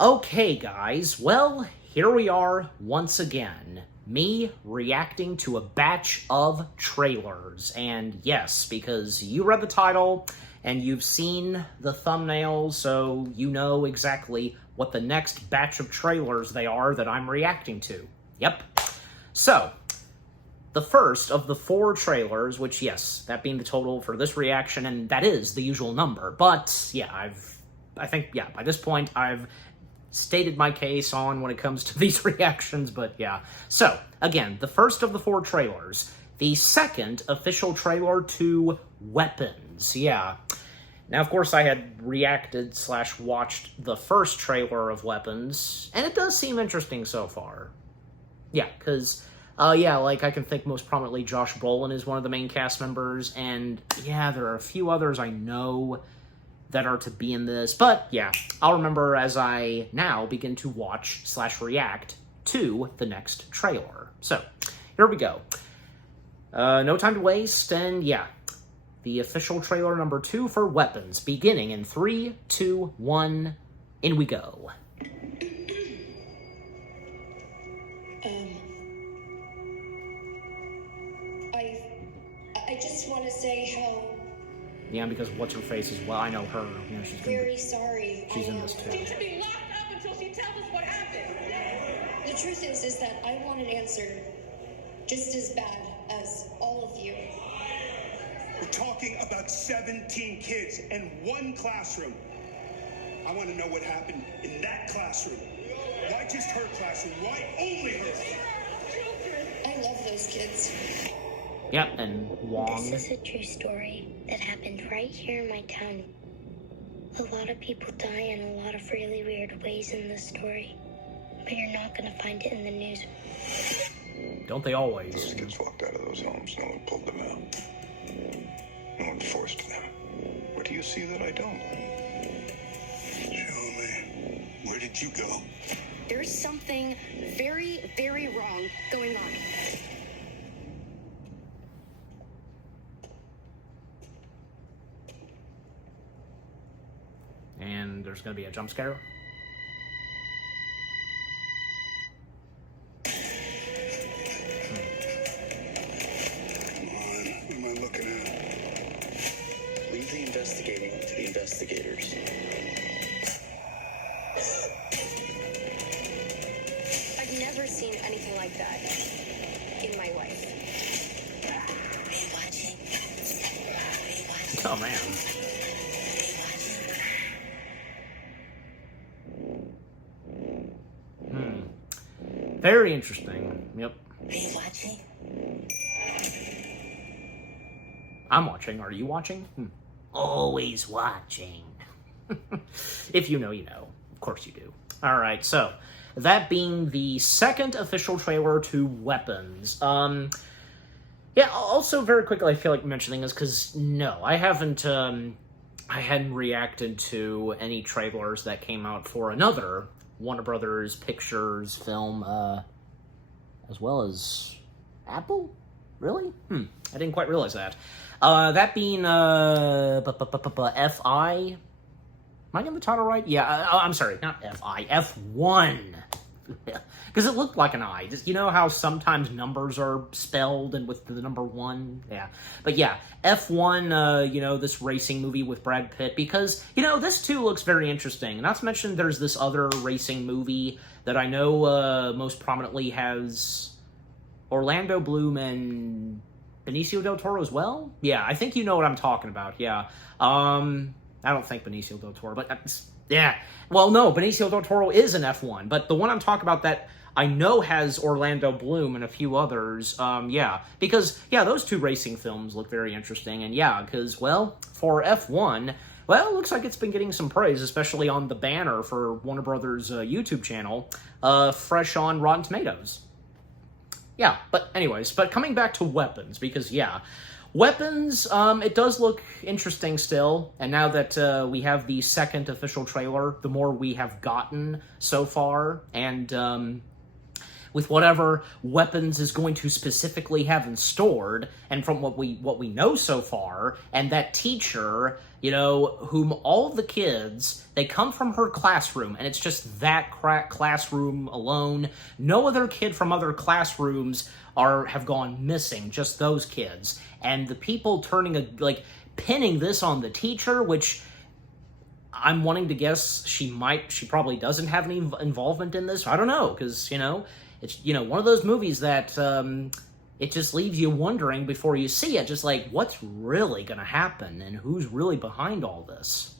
Okay, guys, well, here we are once again. Me reacting to a batch of trailers. And yes, because you read the title and you've seen the thumbnail, so you know exactly what the next batch of trailers they are that I'm reacting to. Yep. So, the first of the 4 trailers, which, yes, that being the total for this reaction, and that is the usual number, but, yeah, I think, by this point, I've stated my case on when it comes to these reactions, but yeah. So, again, the first of the 4 trailers, the second official trailer to Weapons, yeah. Now, of course, I had reacted/watched the first trailer of Weapons, and it does seem interesting so far. Yeah, because, I can think most prominently Josh Brolin is one of the main cast members, and yeah, there are a few others I know that are to be in this, but yeah, I'll remember as I now begin to watch/react to the next trailer. So, here we go. No time to waste, and yeah, the official trailer number 2 for Weapons, beginning in 3, 2, 1, in we go. I just want to say how... Yeah, because what's-her-face as well. I know her. You know, she's very sorry. She's in this too. She should be locked up until she tells us what happened. The truth is that I want an answer just as bad as all of you. We're talking about 17 kids in one classroom. I want to know what happened in that classroom. Why just her classroom? Why only her? I love those kids. Yep, and Wong. This is a true story that happened right here in my town. A lot of people die in a lot of really weird ways in this story, but you're not going to find it in the news. Don't they always? Those kids walked out of those homes. No one pulled them out. No one forced them. What do you see that I don't? Show me. Where did you go? There's something very, very wrong going on. And there's going to be a jump scare. Come on. What am I looking at? Leave the investigating to the investigators. I've never seen anything like that in my life. Oh, man. Very interesting. Yep. Are you watching? I'm watching. Are you watching? Always watching. If you know, you know. Of course you do. Alright, so, that being the second official trailer to Weapons. Yeah, also very quickly I feel like mentioning this, because no, I hadn't reacted to any trailers that came out for another Warner Brothers Pictures film, as well as Apple? Really? I didn't quite realize that. That being, F.I. Am I getting the title right? Yeah, I'm sorry, not F.I., F1. Because it looked like an I. Just, you know how sometimes numbers are spelled and with the number 1? Yeah. But yeah, F1, this racing movie with Brad Pitt, because, this too looks very interesting. Not to mention there's this other racing movie that I know most prominently has Orlando Bloom and Benicio del Toro as well? Yeah, I think you know what I'm talking about, yeah. I don't think Benicio del Toro, but yeah. Well, no, Benicio del Toro is an F1, but the one I'm talking about that I know has Orlando Bloom and a few others, yeah. Because, yeah, those 2 racing films look very interesting, and yeah, because, well, for F1, well, it looks like it's been getting some praise, especially on the banner for Warner Brothers' YouTube channel, fresh on Rotten Tomatoes. Yeah, but anyways, coming back to Weapons, because, yeah, Weapons, it does look interesting still, and now that we have the second official trailer, the more we have gotten so far, and with whatever Weapons is going to specifically have in stored, and from what we know so far, and that teacher you know, whom all of the kids, they come from her classroom, and it's just that classroom alone. No other kid from other classrooms have gone missing, just those kids. And the people pinning this on the teacher, which I'm wanting to guess she probably doesn't have any involvement in this. I don't know, because, you know, it's, you know, one of those movies that, it just leaves you wondering before you see it, just like, what's really gonna happen, and who's really behind all this?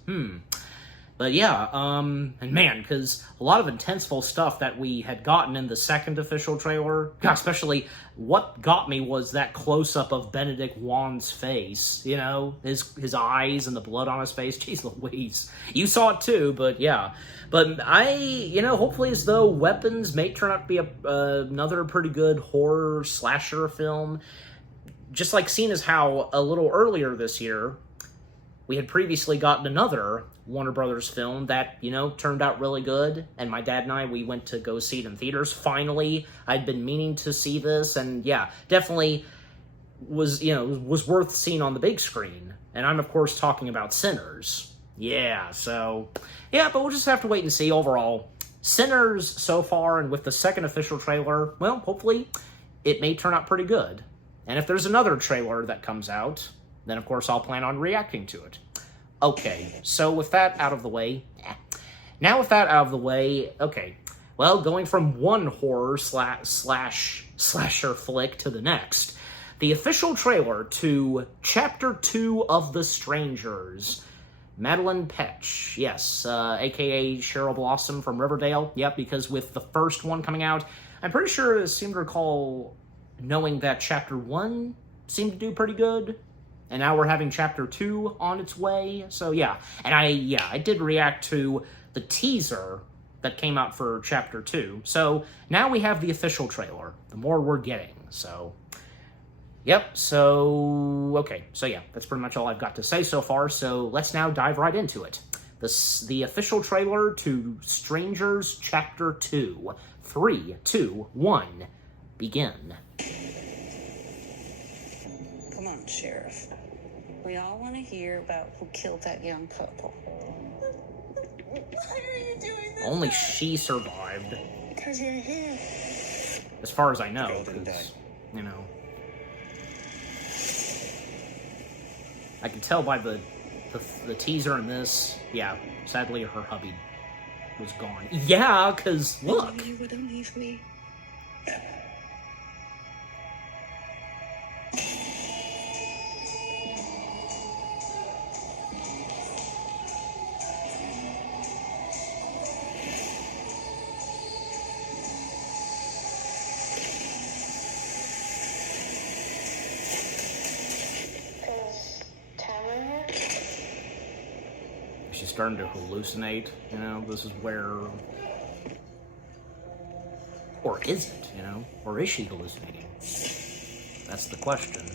But yeah, and man, because a lot of intenseful stuff that we had gotten in the second official trailer, especially what got me was that close-up of Benedict Wong's face, you know, his eyes and the blood on his face. Jeez Louise. You saw it too, but yeah. But hopefully as though Weapons may turn out to be another pretty good horror slasher film, just like seeing as how a little earlier this year, we had previously gotten another Warner Brothers film that, you know, turned out really good, and my dad and I, we went to go see it in theaters. Finally, I'd been meaning to see this, and yeah, definitely was worth seeing on the big screen. And I'm, of course, talking about Sinners. Yeah, so, yeah, but we'll just have to wait and see. Overall, Sinners so far, and with the second official trailer, well, hopefully it may turn out pretty good. And if there's another trailer that comes out, then of course I'll plan on reacting to it. Okay, so with that out of the way, okay, well, going from one horror slasher flick to the next, the official trailer to Chapter 2 of The Strangers. Madeline Petch, yes, aka Cheryl Blossom from Riverdale. Yep, because with the first one coming out, I'm pretty sure I seem to recall knowing that Chapter 1 seemed to do pretty good. And now we're having Chapter 2 on its way. So yeah, and I did react to the teaser that came out for Chapter 2. So now we have the official trailer. The more we're getting. So, yep, so, okay. So yeah, that's pretty much all I've got to say so far. So let's now dive right into it. The official trailer to Strangers Chapter 2. 3, 2, 1, begin. Come on, Sheriff. We all want to hear about who killed that young couple. Why are you doing this? Only she survived. Because you're him. As far as I know, Girl didn't die. you know. I can tell by the teaser in this, yeah, sadly her hubby was gone. Yeah, because, look. You wouldn't leave me. She's starting to hallucinate, you know, this is where... Or is it, you know? Or is she hallucinating? That's the question.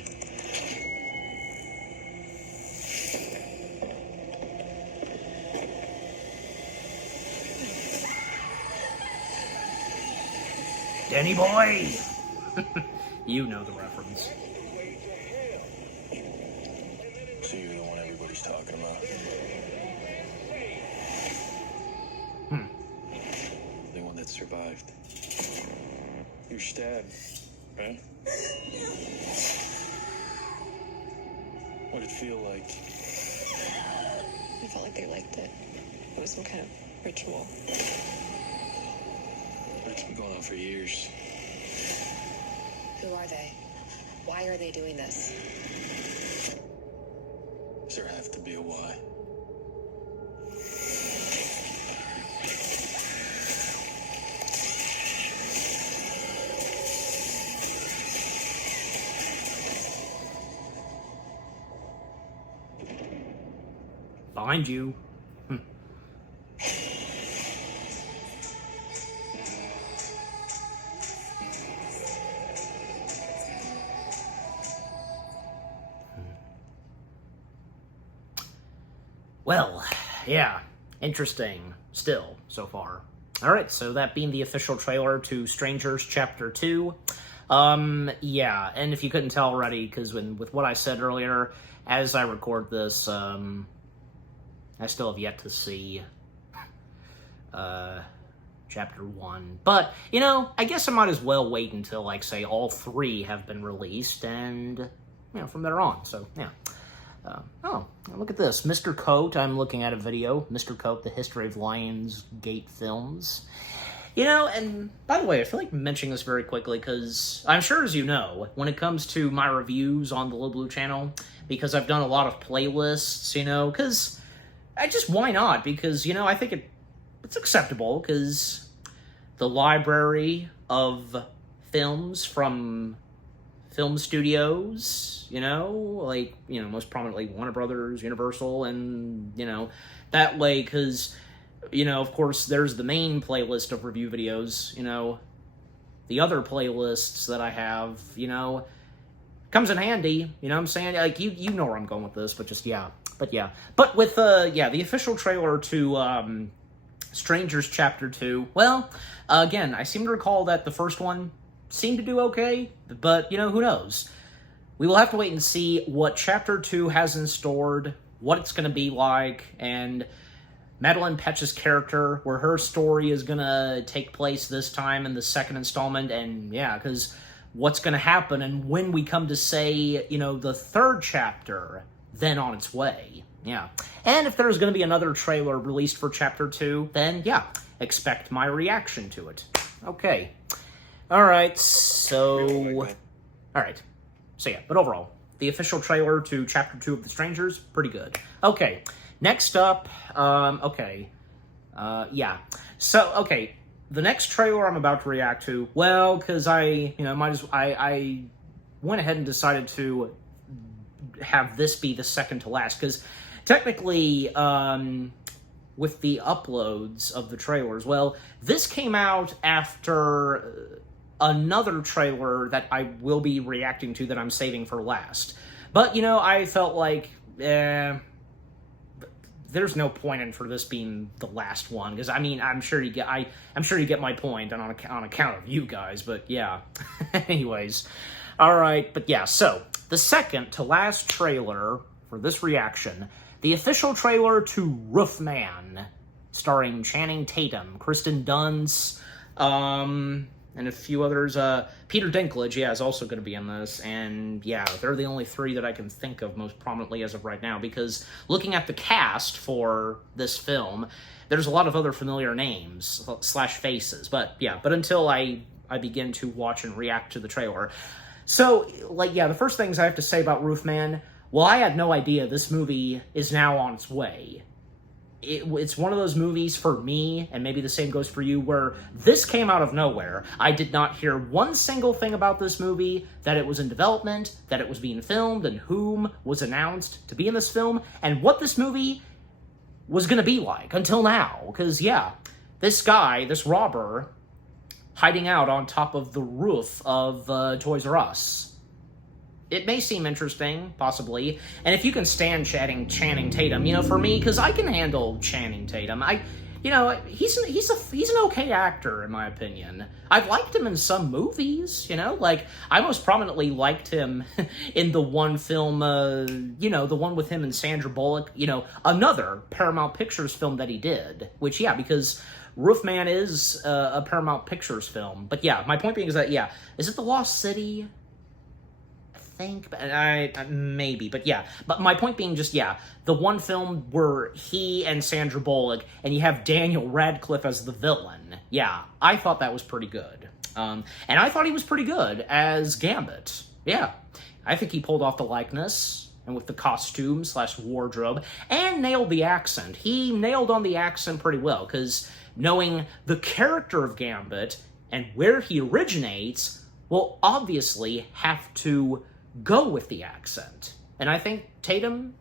Danny boy! You know the reference. So you're the one everybody's talking about? The one that survived. You're stabbed, right? What'd it feel like? I felt like they liked it. It was some kind of ritual. It's been going on for years. Who are they? Why are they doing this? Does there have to be a why? Behind you. Well, yeah, interesting still so far. Alright, so that being the official trailer to Strangers Chapter 2. Yeah, and if you couldn't tell already, because with what I said earlier, as I record this, I still have yet to see Chapter 1. But, you know, I guess I might as well wait until, like, say, all 3 have been released, and, you know, from there on. So, yeah. Oh, look at this. Mr. Coat, I'm looking at a video. Mr. Coat, The History of Lionsgate Films. You know, and by the way, I feel like mentioning this very quickly, because I'm sure, as you know, when it comes to my reviews on the Little Blue channel, because I've done a lot of playlists, you know, because why not? Because, you know, I think it's acceptable, because the library of films from film studios, you know, like, you know, most prominently Warner Brothers, Universal, and, you know, that way, because, you know, of course, there's the main playlist of review videos, you know, the other playlists that I have, you know, comes in handy, you know what I'm saying? Like, you know where I'm going with this, but just, yeah. But with, the official trailer to, Strangers Chapter 2, well, again, I seem to recall that the first one seemed to do okay, but, you know, who knows? We will have to wait and see what Chapter 2 has in store, what it's going to be like, and Madeline Petch's character, where her story is going to take place this time in the second installment, and, yeah, because what's going to happen, and when we come to say, you know, the third chapter, then on its way. Yeah. And if there's going to be another trailer released for Chapter 2, then, yeah, expect my reaction to it. Okay. Alright, so... Alright. So, yeah, but overall, the official trailer to Chapter 2 of The Strangers, pretty good. Okay. Next up, yeah. So, okay, the next trailer I'm about to react to, well, because I went ahead and decided to have this be the second to last, because technically, with the uploads of the trailers, well, this came out after another trailer that I will be reacting to that I'm saving for last. But, you know, I felt like, there's no point in for this being the last one, because, I mean, I'm sure you get my point on account of you guys, but yeah. Anyways. Alright, but yeah, so, the second to last trailer for this reaction, the official trailer to Roofman, starring Channing Tatum, Kristen Dunst, and a few others. Peter Dinklage, yeah, is also going to be in this, and yeah, they're the only 3 that I can think of most prominently as of right now, because looking at the cast for this film, there's a lot of other familiar names / faces, but yeah, but until I begin to watch and react to the trailer. So, like, yeah, the first things I have to say about Roofman, well, I had no idea this movie is now on its way. It's one of those movies for me, and maybe the same goes for you, where this came out of nowhere. I did not hear one single thing about this movie, that it was in development, that it was being filmed, and whom was announced to be in this film, and what this movie was going to be like until now. Because, yeah, this guy, this robber, hiding out on top of the roof of Toys R Us. It may seem interesting, possibly, and if you can stand Channing Tatum, you know, for me, because I can handle Channing Tatum, you know, he's an okay actor, in my opinion. I've liked him in some movies, you know, like, I most prominently liked him in the one film, you know, the one with him and Sandra Bullock, you know, another Paramount Pictures film that he did, which, yeah, because Roofman is a Paramount Pictures film, but yeah, my point being is that, yeah, is it The Lost City? Think, but maybe, but yeah. But my point being just, yeah, the one film where he and Sandra Bullock, and you have Daniel Radcliffe as the villain. Yeah, I thought that was pretty good. And I thought he was pretty good as Gambit. Yeah, I think he pulled off the likeness, and with the costume / wardrobe, and nailed the accent. He nailed on the accent pretty well, because knowing the character of Gambit and where he originates will obviously have to go with the accent. And I think Tatum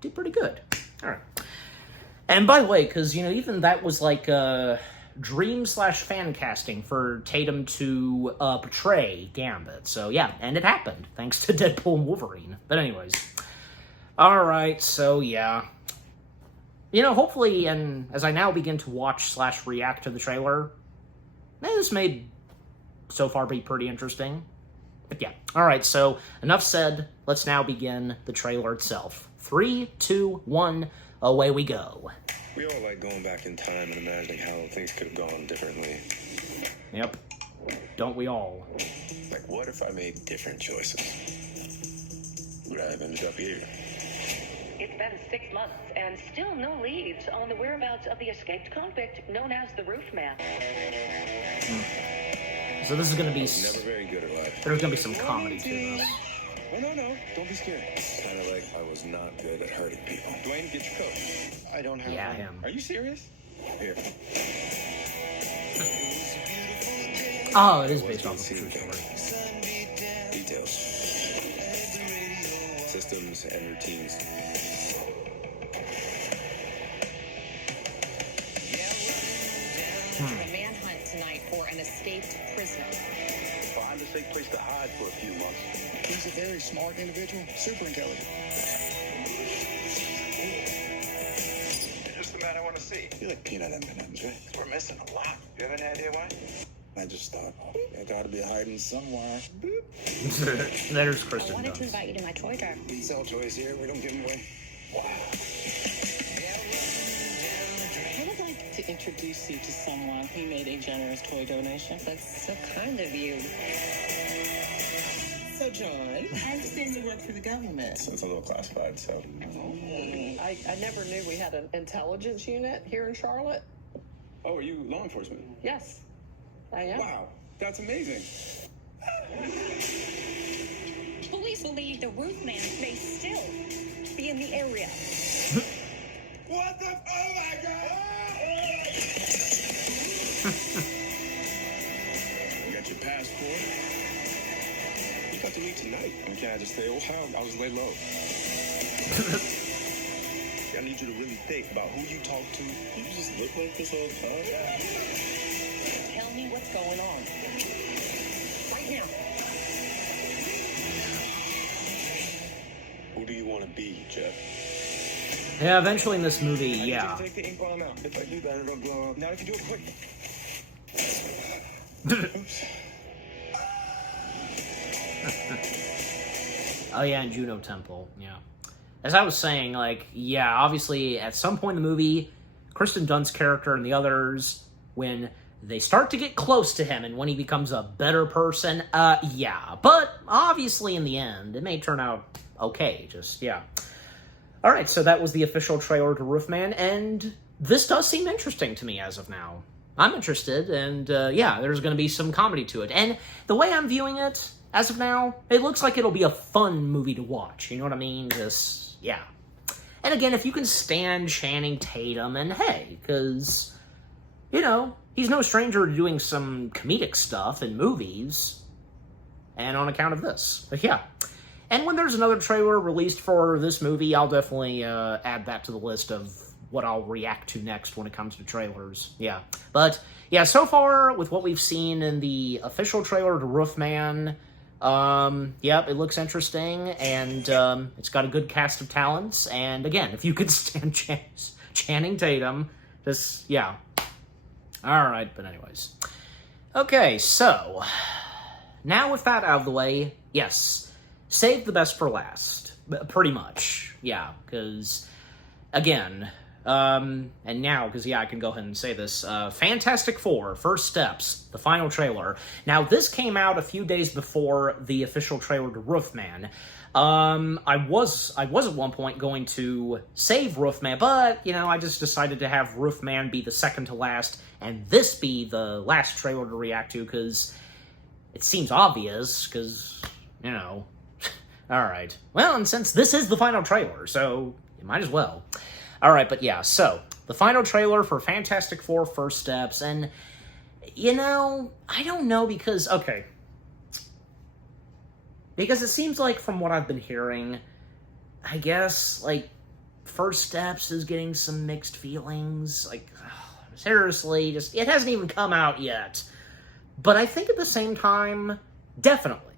did pretty good. All right. And by the way, because, you know, even that was like dream / fan casting for Tatum to portray Gambit. So, yeah, and it happened, thanks to Deadpool and Wolverine. But anyways. All right, so, yeah. You know, hopefully, and as I now begin to watch / react to the trailer, this may so far be pretty interesting. But yeah, alright, so enough said, let's now begin the trailer itself. 3, 2, 1, away we go. We all like going back in time and imagining how things could have gone differently. Yep. Don't we all? Like, what if I made different choices? Would I have ended up here? It's been 6 months and still no leads on the whereabouts of the escaped convict known as the Roofman. So this is going to be... Never very good at life. There's going to be some comedy to this. Oh, no. Don't be scared. Kind of like I was not good at hurting people. Dwayne, get your coat. I don't have one. Him. Are you serious? Here. Oh, it is based off of a true story. Details. Systems and routines. A manhunt tonight for an escaped prisoner. Find a safe place to hide for a few months. He's a very smart individual, super intelligent. You're just the man I want to see. You like peanut M&Ms, right? We're missing a lot. You have any idea why? I just thought, I gotta be hiding somewhere. There's Kristen I wanted to Dunst. invite you to my toy drive. We sell toys here, we don't give them away. Wow. I would like to introduce you to someone who made a generous toy donation. That's so kind of you. So, John, I understand you work for the government. So it's a little classified, so. I never knew we had an intelligence unit here in Charlotte. Oh, are you law enforcement? Yes, I am. Wow, that's amazing. Police believe the Roofman may still be in the area. What the? Oh my God! You got your passport? You got to leave tonight. And can I just stay? I'll just lay low. I need you to really think about who you talk to. You just look like this all the time. Tell me what's going on. Right now. Who do you want to be, Jeff? Yeah, eventually in this movie, yeah. Take the ink bomb out. If I do that, it'll blow up. Now, if you do it quick. Oops. Oh yeah, and Juno Temple, yeah. As I was saying, like, yeah, obviously at some point in the movie, Kristen Dunst's character and the others, when they start to get close to him and when he becomes a better person, yeah. But obviously in the end, it may turn out okay, just, yeah. Alright, so that was the official trailer to Roofman, and this does seem interesting to me as of now. I'm interested, and yeah, there's going to be some comedy to it. And the way I'm viewing it, as of now, it looks like it'll be a fun movie to watch, you know what I mean? Just, yeah. And again, if you can stand Channing Tatum, and hey, because, you know, he's no stranger to doing some comedic stuff in movies, and on account of this. But yeah. And when there's another trailer released for this movie, I'll definitely add that to the list of what I'll react to next when it comes to trailers. Yeah. But, yeah, so far, with what we've seen in the official trailer to Roofman, yep, it looks interesting, and it's got a good cast of talents, and again, if you could stand Channing Tatum, just, yeah. Alright, but anyways. Okay, so, now with that out of the way, yes, save the best for last, pretty much, yeah, because, again, and now, because, yeah, I can go ahead and say this, Fantastic Four, First Steps, the final trailer. Now, this came out a few days before the official trailer to Roofman. I was at one point going to save Roofman, but, you know, I just decided to have Roofman be the second to last, and this be the last trailer to react to, because it seems obvious, because, you know, alright. Well, and since this is the final trailer, so you might as well. Alright, but yeah, so, the final trailer for Fantastic Four First Steps, and, you know, I don't know because, okay. Because it seems like, from what I've been hearing, I guess, like, First Steps is getting some mixed feelings, like, seriously, just, it hasn't even come out yet. But I think at the same time, definitely,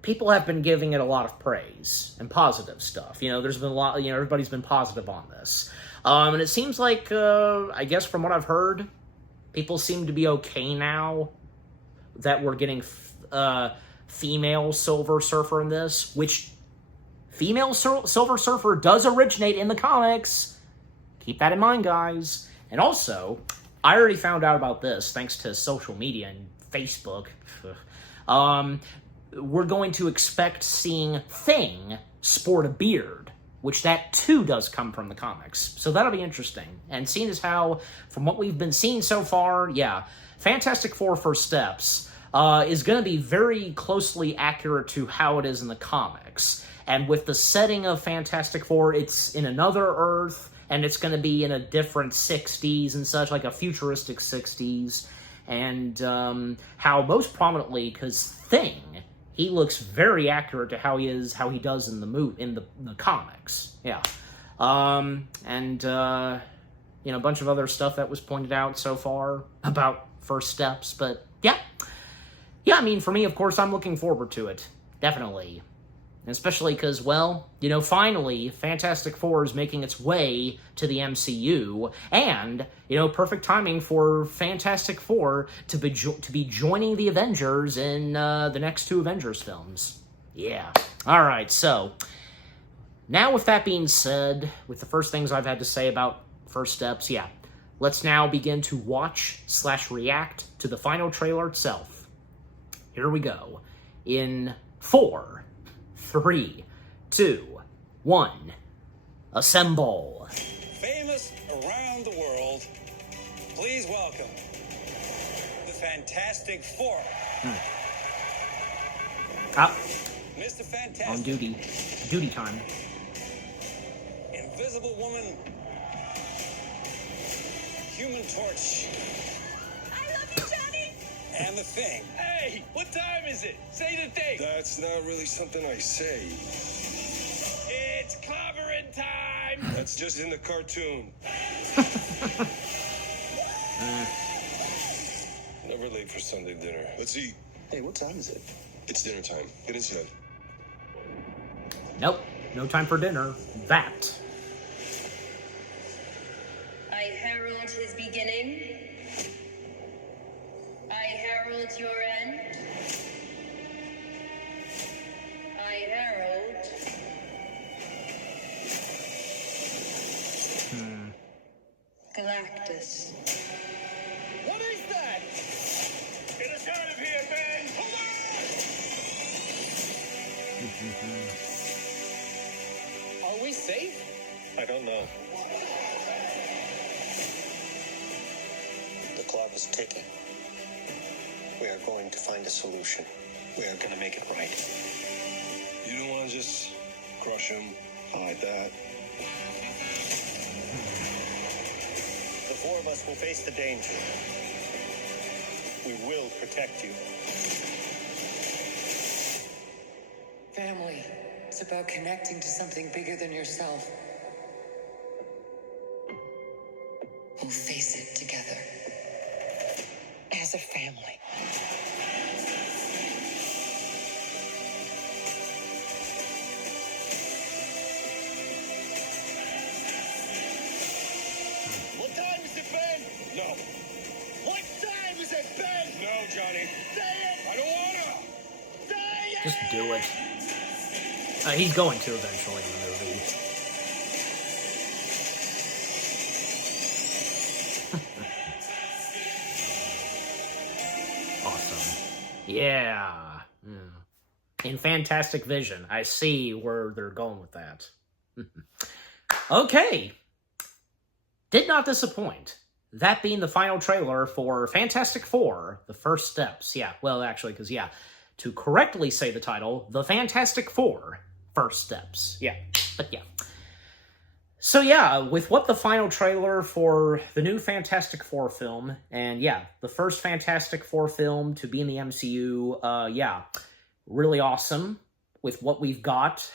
people have been giving it a lot of praise and positive stuff. You know, there's been a lot, you know, everybody's been positive on this. And it seems like, I guess from what I've heard, people seem to be okay now that we're getting female Silver Surfer in this, which female Silver Surfer does originate in the comics. Keep that in mind, guys. And also, I already found out about this thanks to social media and Facebook. We're going to expect seeing Thing sport a beard, which that too does come from the comics. So that'll be interesting. And seeing as how, from what we've been seeing so far, yeah, Fantastic Four First Steps is going to be very closely accurate to how it is in the comics. And with the setting of Fantastic Four, it's in another Earth, and it's going to be in a different 60s and such, like a futuristic 60s. And how most prominently, because Thing, he looks very accurate to how he does in the comics. Yeah. And a bunch of other stuff that was pointed out so far about First Steps. But yeah, I mean, for me, of course, I'm looking forward to it. Definitely. Especially because, well, finally, Fantastic Four is making its way to the MCU, and, perfect timing for Fantastic Four to be joining the Avengers in the next 2 Avengers films. Yeah. Alright, so, now with that being said, with the first things I've had to say about First Steps, yeah, let's now begin to watch/react to the final trailer itself. Here we go. In 4, 3, 2, 1, assemble. Famous around the world, please welcome the Fantastic Four. Mr. Fantastic. On duty. Duty time. Invisible Woman. Human Torch. I love you, Johnny. And the Thing. Hey, what time is it? Say the thing. That's not really something I say. It's clobbering time. That's just in the cartoon. Never late for Sunday dinner. Let's eat. Hey, what time is it? It's dinner time. Get inside. Nope. No time for dinner. That. I herald his beginning. I herald your end. I herald. Galactus. What is that? Get us out of here, Ben. Hold on. Are we safe? I don't know. The clock is ticking. We are going to find a solution. We are going to make it right. You don't want to just crush him like that. The 4 of us will face the danger. We will protect you. Family. It's about connecting to something bigger than yourself. We'll face it together. As a family. What time is it, Ben? No. What time is it, Ben? No, Johnny. Say it. I don't wanna. Say it. Just do it. He's going to eventually in the movie. Awesome. Yeah. In Fantastic Vision. I see where they're going with that. Okay. Did not disappoint. That being the final trailer for Fantastic Four, The First Steps. Yeah, well, actually, because, yeah, to correctly say the title, The Fantastic Four, First Steps. Yeah, but yeah. So yeah, with what the final trailer for the new Fantastic Four film, and yeah, the first Fantastic Four film to be in the MCU, yeah, really awesome with what we've got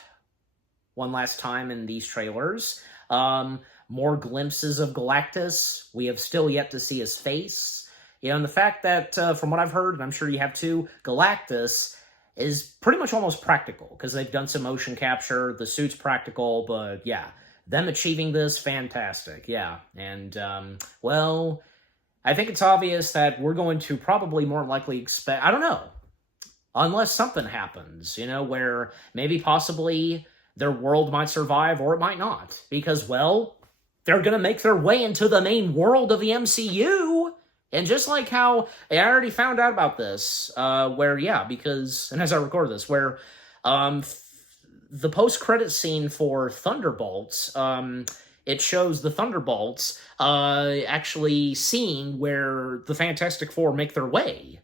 one last time in these trailers. More glimpses of Galactus. We have still yet to see his face. And the fact that, from what I've heard, and I'm sure you have too, Galactus is pretty much almost practical, because they've done some motion capture, the suit's practical, but yeah, them achieving this, fantastic, yeah. And, well, I think it's obvious that we're going to probably more likely expect, I don't know, unless something happens, where maybe possibly their world might survive or it might not, because, well, they're going to make their way into the main world of the MCU. And just like how I already found out about this, where, yeah, because, and as I record this, where the post-credit scene for Thunderbolts, it shows the Thunderbolts actually seeing where the Fantastic Four make their way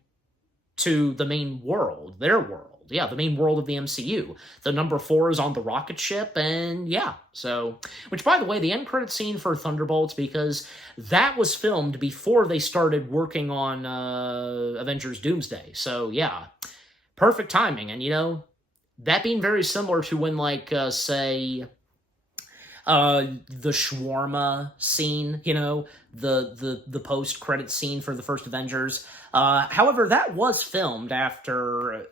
to the main world, their world. Yeah, the main world of the MCU. The number 4 is on the rocket ship, and yeah, so... Which, by the way, the end credit scene for Thunderbolts, because that was filmed before they started working on Avengers Doomsday. So, yeah, perfect timing. And, you know, that being very similar to when, like, say... the shawarma scene, you know, the post-credit scene for the first Avengers. However, that was filmed after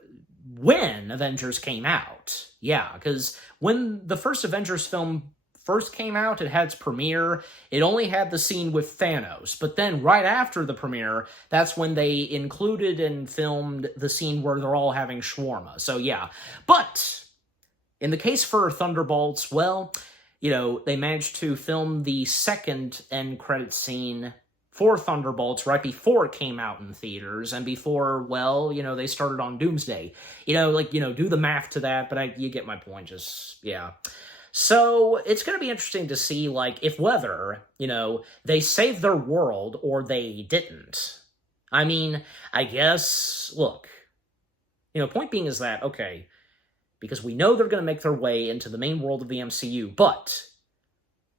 when Avengers came out. Yeah, because when the first Avengers film first came out, it had its premiere, it only had the scene with Thanos. But then right after the premiere, that's when they included and filmed the scene where they're all having shawarma. So yeah, but in the case for Thunderbolts, well... You know, they managed to film the second end credit scene for Thunderbolts right before it came out in theaters, and before, well, you know, they started on Doomsday. You know, like, you know, do the math to that, but you get my point, just, yeah. So, it's going to be interesting to see, like, if whether, you know, they saved their world or they didn't. I mean, I guess, look, you know, point being is that, okay, because we know they're going to make their way into the main world of the MCU, but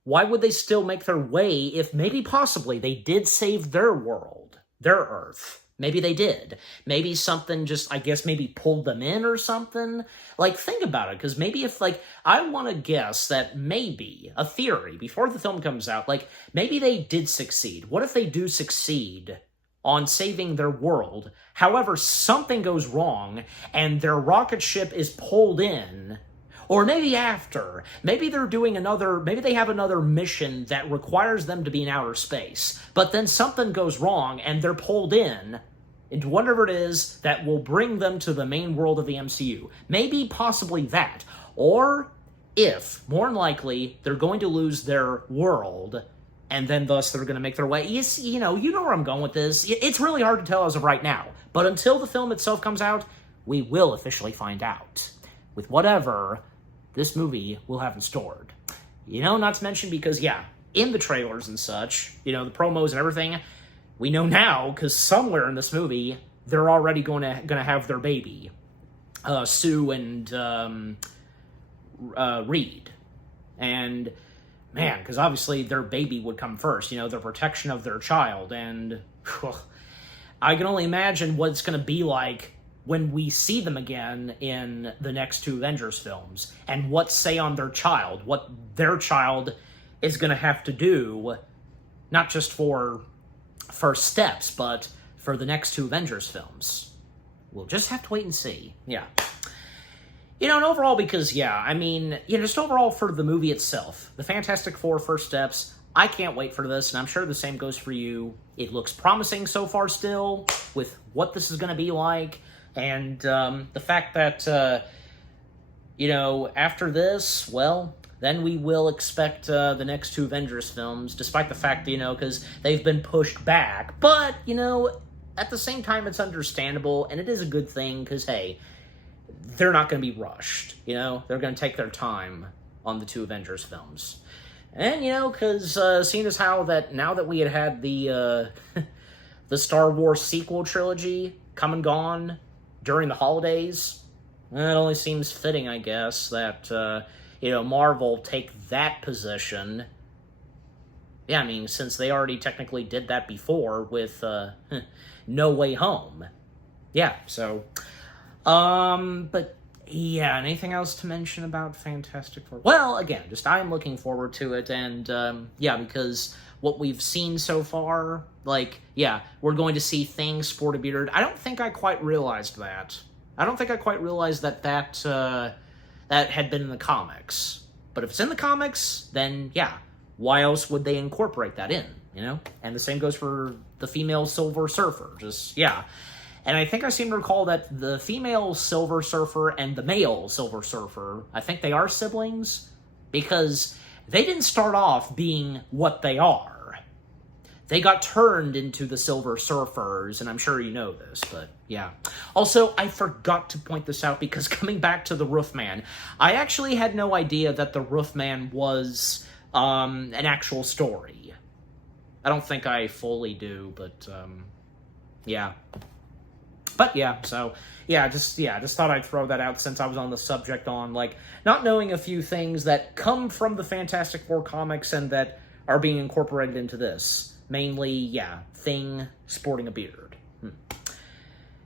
why would they still make their way if maybe possibly they did save their world, their Earth? Maybe they did. Maybe something just, I guess, maybe pulled them in or something? Like, think about it, because maybe if, like, I want to guess that maybe, a theory, before the film comes out, like, maybe they did succeed. What if they do succeed on saving their world? However, something goes wrong, and their rocket ship is pulled in, or maybe after. Maybe they're doing maybe they have another mission that requires them to be in outer space, but then something goes wrong, and they're pulled in into whatever it is that will bring them to the main world of the MCU. Maybe, possibly that. Or, if, more than likely, they're going to lose their world, and then thus they're going to make their way. You know where I'm going with this. It's really hard to tell as of right now. But until the film itself comes out, we will officially find out. With whatever this movie will have in store. You know, not to mention because, yeah, in the trailers and such, you know, the promos and everything, we know now, because somewhere in this movie, they're already going to have their baby. Sue and Reed. And... man, because obviously their baby would come first, you know, the protection of their child, and I can only imagine what it's going to be like when we see them again in the next 2 Avengers films, and what say on their child, what their child is going to have to do, not just for first steps, but for the next 2 Avengers films. We'll just have to wait and see, yeah. You know, and overall, because, yeah, I mean, you know, just overall for the movie itself, the Fantastic Four First Steps, I can't wait for this, and I'm sure the same goes for you. It looks promising so far still, with what this is going to be like, and the fact that, you know, after this, well, then we will expect the next 2 Avengers films, despite the fact that, you know, because they've been pushed back, but, you know, at the same time, it's understandable, and it is a good thing, because, hey, they're not going to be rushed, you know? They're going to take their time on the 2 Avengers films. And, you know, because seeing as how that now that we had the the Star Wars sequel trilogy come and gone during the holidays, it only seems fitting, I guess, that, you know, Marvel take that position. Yeah, I mean, since they already technically did that before with No Way Home. Yeah, so... but, yeah, anything else to mention about Fantastic Four? Well, again, just I'm looking forward to it, and, yeah, because what we've seen so far, like, yeah, we're going to see things sport a beard. I don't think I quite realized that. I don't think I quite realized that that had been in the comics. But if it's in the comics, then, yeah, why else would they incorporate that in, you know? And the same goes for the female Silver Surfer, just, yeah. And I think I seem to recall that the female Silver Surfer and the male Silver Surfer, I think they are siblings, because they didn't start off being what they are. They got turned into the Silver Surfers, and I'm sure you know this, but yeah. Also, I forgot to point this out because coming back to the Roofman, I actually had no idea that the Roofman was an actual story. I don't think I fully do, but yeah. But yeah, so just thought I'd throw that out since I was on the subject on like not knowing a few things that come from the Fantastic Four comics and that are being incorporated into this. Mainly, Thing sporting a beard.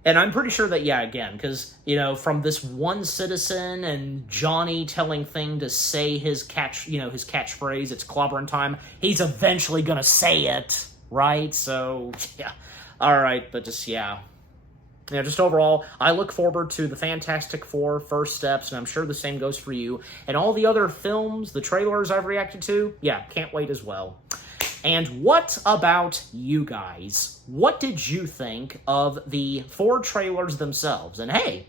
And I'm pretty sure that, again, because, from this one citizen and Johnny telling Thing to say his catchphrase, it's clobbering time, he's eventually gonna say it, right? So, alright, but just, just overall, I look forward to the Fantastic Four First Steps, and I'm sure the same goes for you. And all the other films, the trailers I've reacted to, can't wait as well. And what about you guys? What did you think of the 4 trailers themselves? And hey,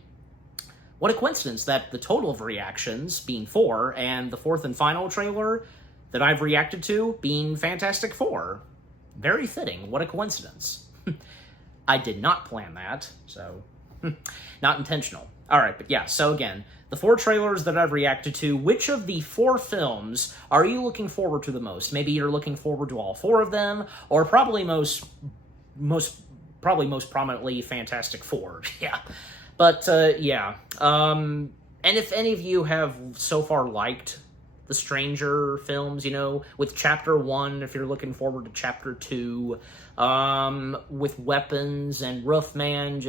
what a coincidence that the total of reactions being 4 and the 4th and final trailer that I've reacted to being Fantastic Four. Very fitting. What a coincidence. I did not plan that, so not intentional. Alright, but so again, the 4 trailers that I've reacted to, which of the 4 films are you looking forward to the most? Maybe you're looking forward to all 4 of them, or probably most prominently Fantastic Four. But, and if any of you have so far liked the Stranger films, with Chapter 1, if you're looking forward to Chapter 2, with Weapons and Roofman,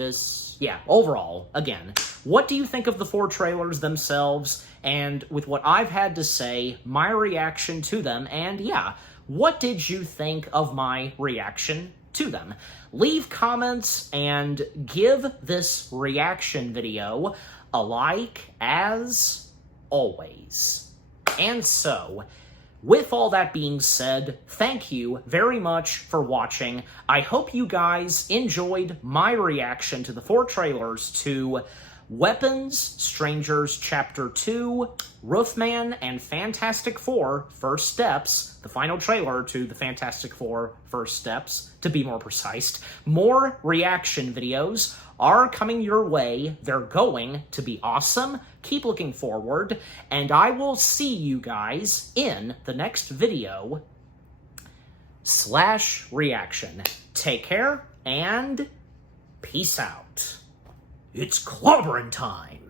overall, again, what do you think of the 4 trailers themselves, and with what I've had to say, my reaction to them, and what did you think of my reaction to them? Leave comments and give this reaction video a like, as always. And so, with all that being said, thank you very much for watching. I hope you guys enjoyed my reaction to the 4 trailers to Weapons, Strangers Chapter 2, Roofman, and Fantastic Four First Steps, the final trailer to the Fantastic Four First Steps, to be more precise. More reaction videos are coming your way. They're going to be awesome. Keep looking forward, and I will see you guys in the next video / reaction. Take care, and peace out. It's clobbering time!